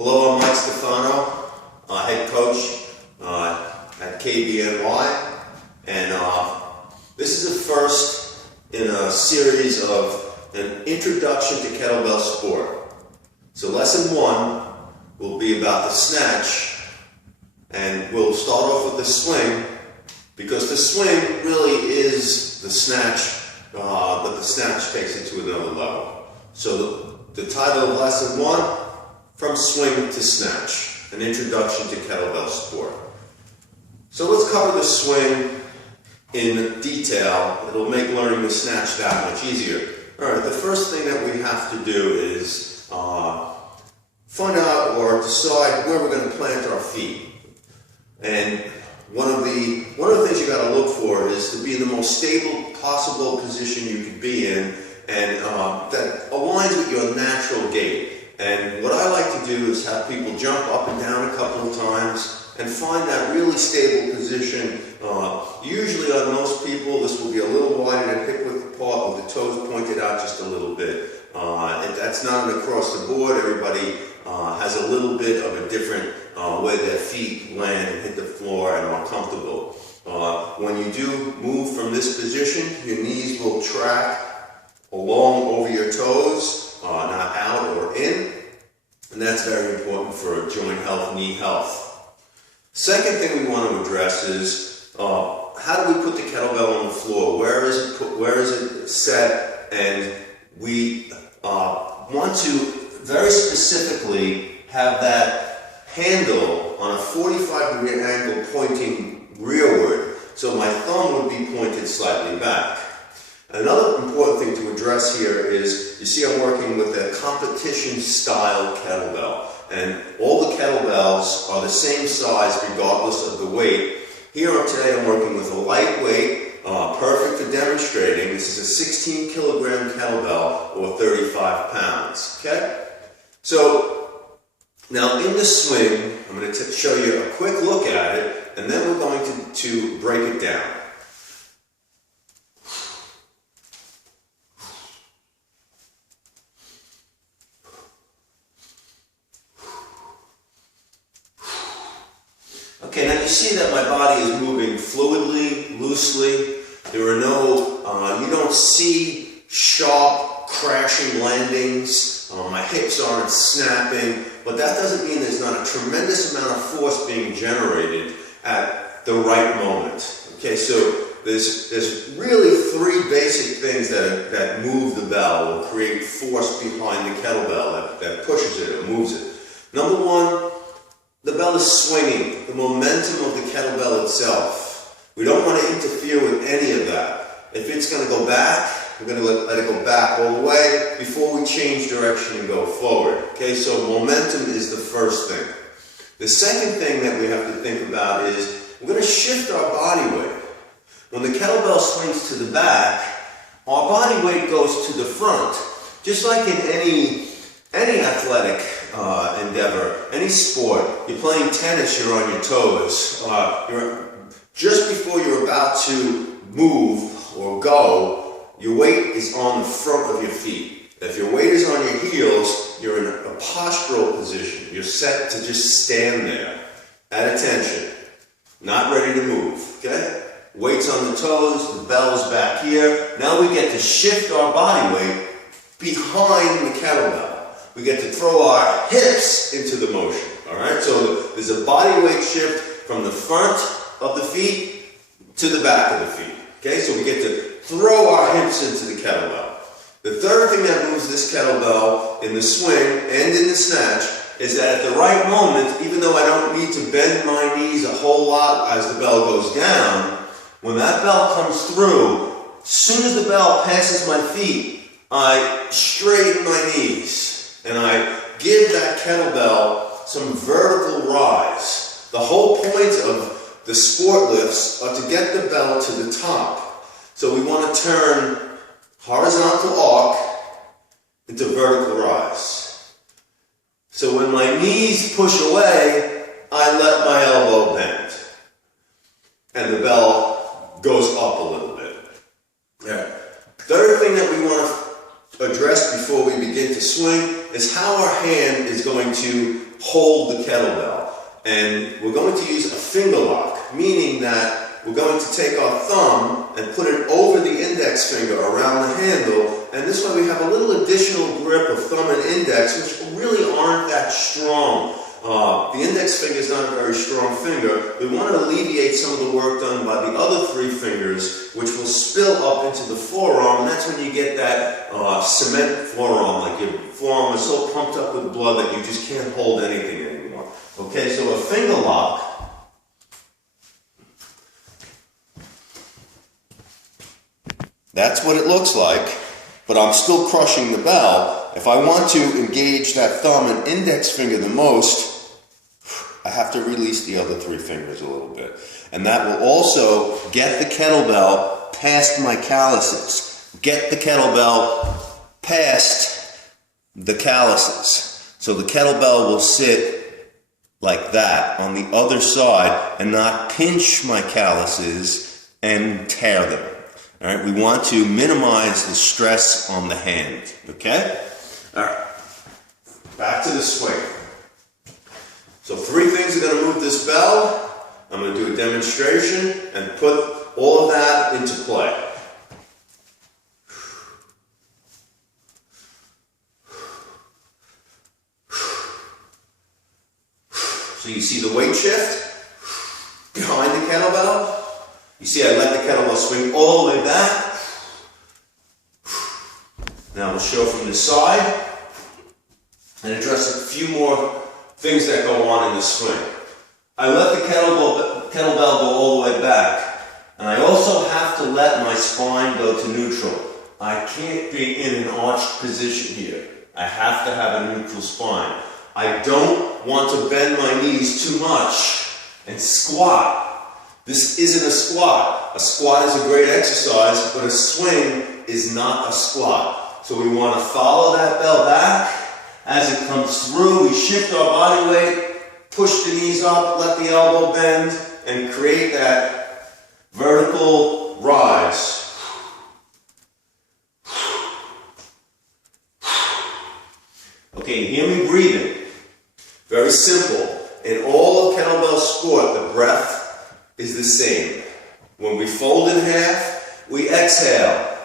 Hello, I'm Mike Stefano, head coach at KBNY, and this is the first in a series of an introduction to kettlebell sport. So lesson 1 will be about the snatch, and we'll start off with the swing, because the swing really is the snatch, but the snatch takes it to another level. So the title of lesson 1, From Swing to Snatch, an introduction to kettlebell sport. So let's cover the swing in detail. It'll make learning the snatch that much easier. Alright, the first thing that we have to do is find out or decide where we're going to plant our feet. And one of the things you got to look for is to be in the most stable possible position you can be in, and that aligns with your natural gait. And what I like to do is have people jump up and down a couple of times and find that really stable position. Usually on most people this will be a little wider than hip width apart with the toes pointed out just a little bit. That's not across the board. Everybody has a little bit of a different way their feet land and hit the floor and are comfortable. When you do move from this position, your knees will track along over your toes. Not out or in, and that's very important for joint health, knee health. Second thing we want to address is how do we put the kettlebell on the floor? Where is it set? And we want to very specifically have that handle on a 45-degree angle pointing rearward, so my thumb would be pointed slightly back. Another important thing to address here is, you see I'm working with a competition style kettlebell, and all the kettlebells are the same size regardless of the weight. Here today I'm working with a lightweight, perfect for demonstrating. This is a 16 kilogram kettlebell, or 35 pounds, okay? So now in the swing, I'm going to show you a quick look at it, and then we're going to break it down. Okay, now you see that my body is moving fluidly, loosely. There are no, you don't see sharp crashing landings. My hips aren't snapping, but that doesn't mean there's not a tremendous amount of force being generated at the right moment. Okay, so there's really 3 basic things that move the bell, or create force behind the kettlebell that pushes it or moves it. Number 1, the bell is swinging, the momentum of the kettlebell itself. We don't want to interfere with any of that. If it's going to go back, we're going to let it go back all the way before we change direction and go forward. Okay, so momentum is the first thing. The second thing that we have to think about is we're going to shift our body weight. When the kettlebell swings to the back, our body weight goes to the front. Just like in any athletic endeavor, any sport, you're playing tennis, you're on your toes. Just before you're about to move or go, your weight is on the front of your feet. If your weight is on your heels, you're in a postural position. You're set to just stand there at attention, not ready to move. Okay? Weight's on the toes, the bell's back here. Now we get to shift our body weight behind the kettlebell. We get to throw our hips into the motion, all right? So there's a body weight shift from the front of the feet to the back of the feet, okay? So we get to throw our hips into the kettlebell. The third thing that moves this kettlebell in the swing and in the snatch is that at the right moment, even though I don't need to bend my knees a whole lot as the bell goes down, when that bell comes through, as soon as the bell passes my feet, I straighten my knees. And I give that kettlebell some vertical rise. The whole point of the sport lifts are to get the bell to the top. So we want to turn horizontal arc into vertical rise. So when my knees push away, I let my elbow bend. And the bell goes up a little bit. Yeah. Third thing that we want to address before we begin to swing is how our hand is going to hold the kettlebell. And we're going to use a finger lock, meaning that we're going to take our thumb and put it over the index finger around the handle, and this way we have a little additional grip of thumb and index, which really aren't that strong. The index finger is not a very strong finger. We want to alleviate some of the work done by the other three fingers, which will spill up into the forearm, and that's when you get that cement forearm, like your forearm is so pumped up with blood that you just can't hold anything anymore. Okay, so a finger lock. That's what it looks like, but I'm still crushing the bell. If I want to engage that thumb and index finger the most, I have to release the other three fingers a little bit. And that will also get the kettlebell past my calluses. Get the kettlebell past the calluses. So the kettlebell will sit like that on the other side and not pinch my calluses and tear them. All right, we want to minimize the stress on the hand, okay? All right, back to the swing. So three things are going to move this bell. I'm going to do a demonstration and put all of that into play. So you see the weight shift behind the kettlebell. You see I let the kettlebell swing all the way back. Now we'll show from the side and address a few more things that go on in the swing. I let the kettlebell go all the way back, and I also have to let my spine go to neutral. I can't be in an arched position here. I have to have a neutral spine. I don't want to bend my knees too much and squat. This isn't a squat. A squat is a great exercise, but a swing is not a squat. So we want to follow that bell back. As it comes through, we shift our body weight, push the knees up, let the elbow bend, and create that vertical rise. Okay, hear me breathing. Very simple. In all of kettlebell sport, the breath is the same. When we fold in half, we exhale,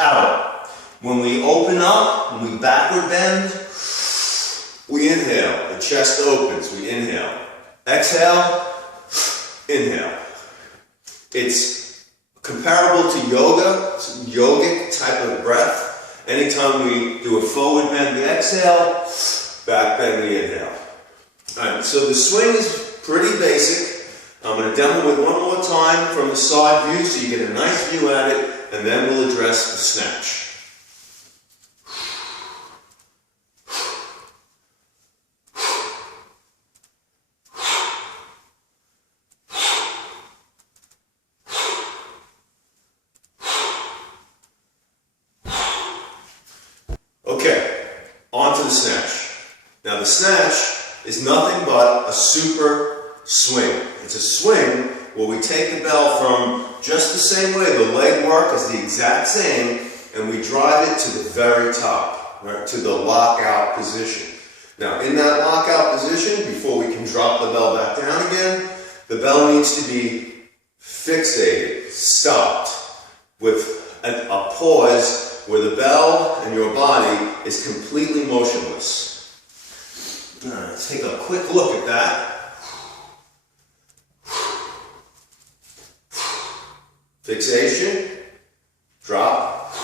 out. When we open up, when we backward bend, we inhale. The chest opens, we inhale. Exhale, inhale. It's comparable to yoga. It's a yogic type of breath. Anytime we do a forward bend, we exhale, back bend, we inhale. Alright, so the swing is pretty basic. I'm going to demo it one more time from the side view so you get a nice view at it, and then we'll address the snatch. Okay, on to the snatch. Now the snatch is nothing but a super swing. It's a swing where we take the bell from just the same way, the leg work is the exact same, and we drive it to the very top, right, to the lockout position. Now in that lockout position, before we can drop the bell back down again, the bell needs to be fixated, stopped, with a pause where the bell and your body is completely motionless. All right, let's take a quick look at that. Fixation, drop.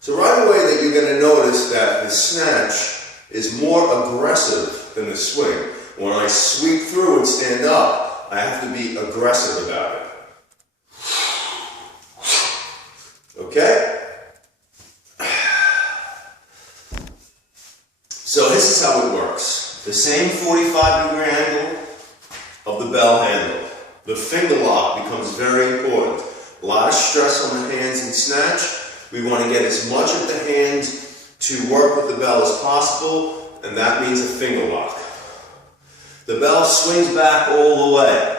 So right away that you're going to notice that the snatch is more aggressive than the swing. When I sweep through and stand up, I have to be aggressive about it. Okay? So this is how it works. The same 45-degree angle of the bell handle. The finger lock becomes very important. A lot of stress on the hands in snatch. We want to get as much of the hand to work with the bell as possible, and that means a finger lock. The bell swings back all the way.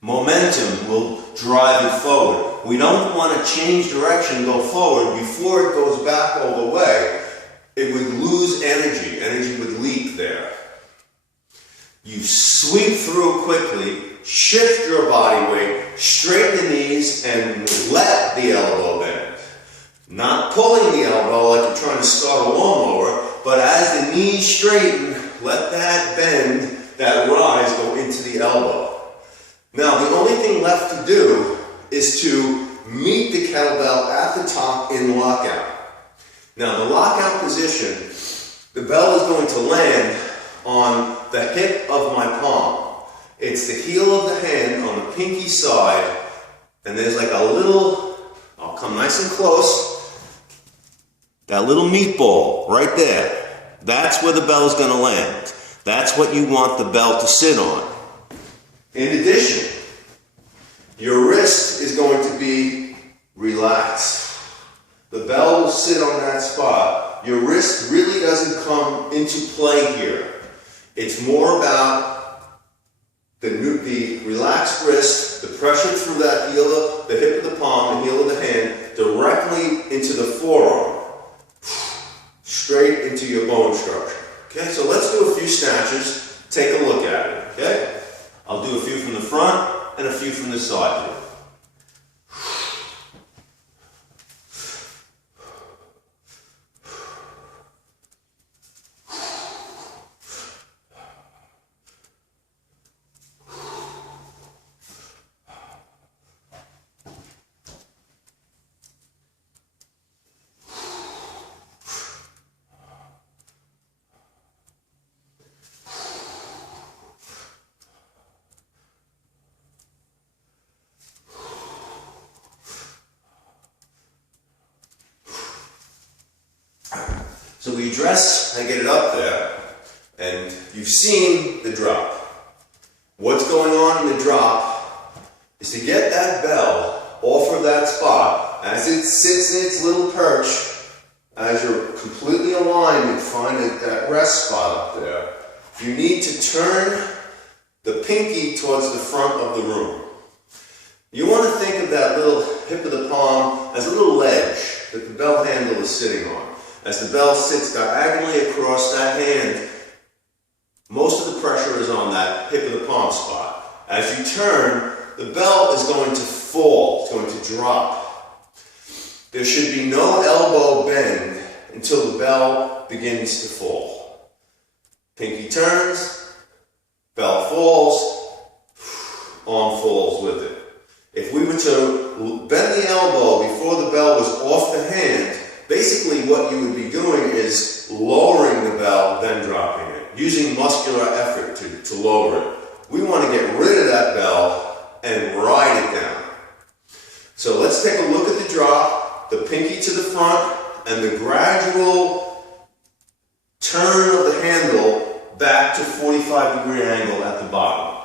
Momentum will drive it forward. We don't want to change direction, go forward before it goes back all the way. it would lose energy. Energy would leak there. You sweep through quickly, shift your body weight, straighten the knees, and let the elbow bend. Not pulling the elbow like you're trying to start a lawnmower, but as the knees straighten, let that bend, that rise go into the elbow. Now, the only thing left to do is to meet the kettlebell at the top in lockout. Now, the lockout position, the bell is going to land on the hip of my palm. It's the heel of the hand on the pinky side, and there's like a little, I'll come nice and close, that little meatball right there. That's where the bell is going to land. That's what you want the bell to sit on. In addition, your wrist is going to be relaxed. The bell will sit on that spot. Your wrist really doesn't come into play here. It's more about the relaxed wrist, the pressure through that heel, the hip of the palm, the heel of the hand, directly into the forearm, straight into your bone structure. Okay, so let's do a few snatches. Take a look at it. Okay, I'll do a few from the front and a few from the side here. So we dress and get it up there, and you've seen the drop. What's going on in the drop is to get that bell off of that spot. As it sits in its little perch, as you're completely aligned and find that rest spot up there, you need to turn the pinky towards the front of the room. You want to think of that little hip of the palm as a little ledge that the bell handle is sitting on. As the bell sits diagonally across that hand, most of the pressure is on that hip of the palm spot. As you turn, the bell is going to fall, it's going to drop. There should be no elbow bend until the bell begins to fall. Pinky turns, bell falls, arm falls with it. If we were to bend the elbow before the bell was off the hand, basically what you would be doing is lowering the bell, then dropping it, using muscular effort to lower it. We want to get rid of that bell and ride it down. So let's take a look at the drop, the pinky to the front, and the gradual turn of the handle back to 45-degree angle at the bottom.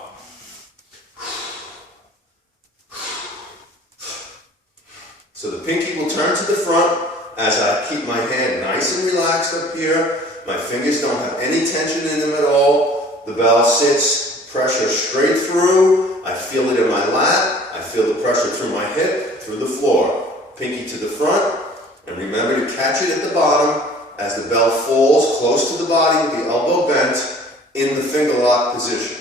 So the pinky will turn to the front as I keep my hand nice and relaxed up here. My fingers don't have any tension in them at all. The bell sits, pressure straight through. I feel it in my lat. I feel the pressure through my hip, through the floor. Pinky to the front, and remember to catch it at the bottom as the bell falls close to the body with the elbow bent in the finger lock position.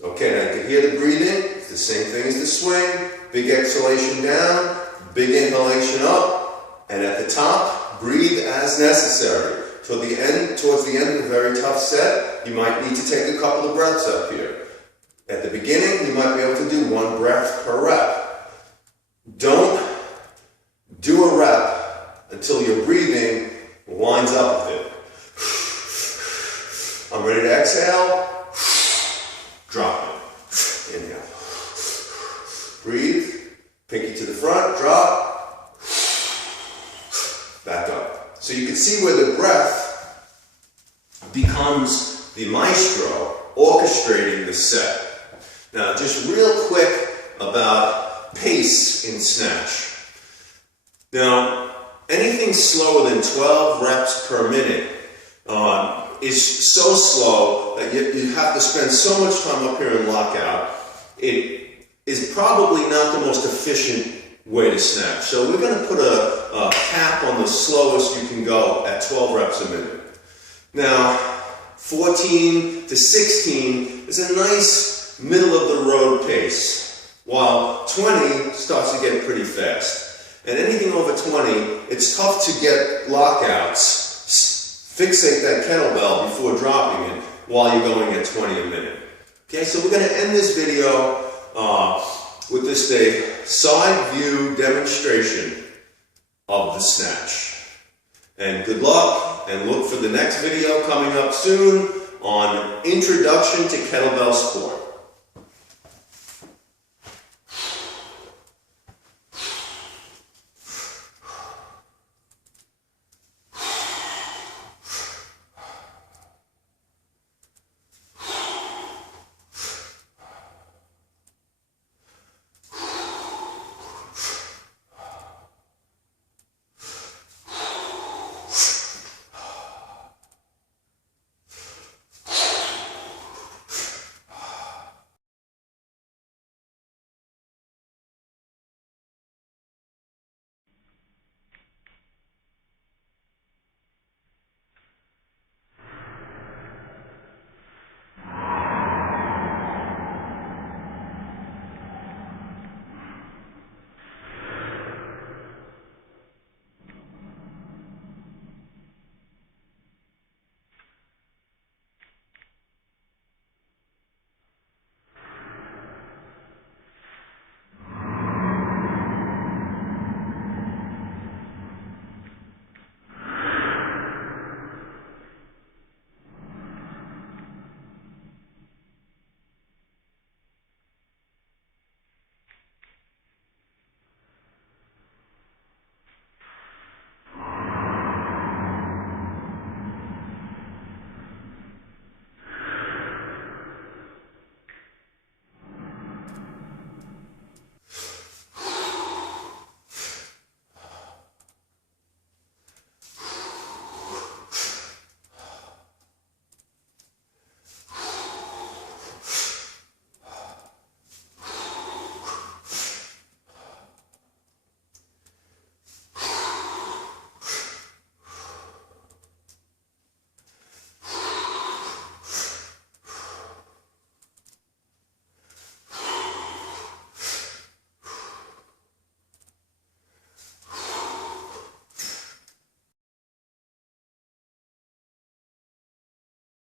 Okay, now you can hear the breathing. It's the same thing as the swing. Big exhalation down, big inhalation up, and at the top, breathe as necessary. Towards the end of a very tough set, you might need to take a couple of breaths up here. At the beginning, you might be able to do 1 breath per rep. Don't do a rep until your breathing winds up with it. I'm ready to exhale. Drop it. Inhale. Breathe. Pinky to the front. Drop. Back up. So you can see where the breath becomes the maestro orchestrating the set. Now, just real quick about pace in snatch. Now, anything slower than 12 reps per minute is so slow that you have to spend so much time up here in lockout. It is probably not the most efficient way to snatch. So we're going to put a cap on the slowest you can go at 12 reps a minute. Now, 14 to 16 is a nice middle of the road pace, while 20 starts to get pretty fast. And anything over 20, it's tough to get lockouts, fixate that kettlebell before dropping it while you're going at 20 a minute. Okay, so we're going to end this video with this side view demonstration of the snatch. And good luck, and look for the next video coming up soon on Introduction to Kettlebell Sport.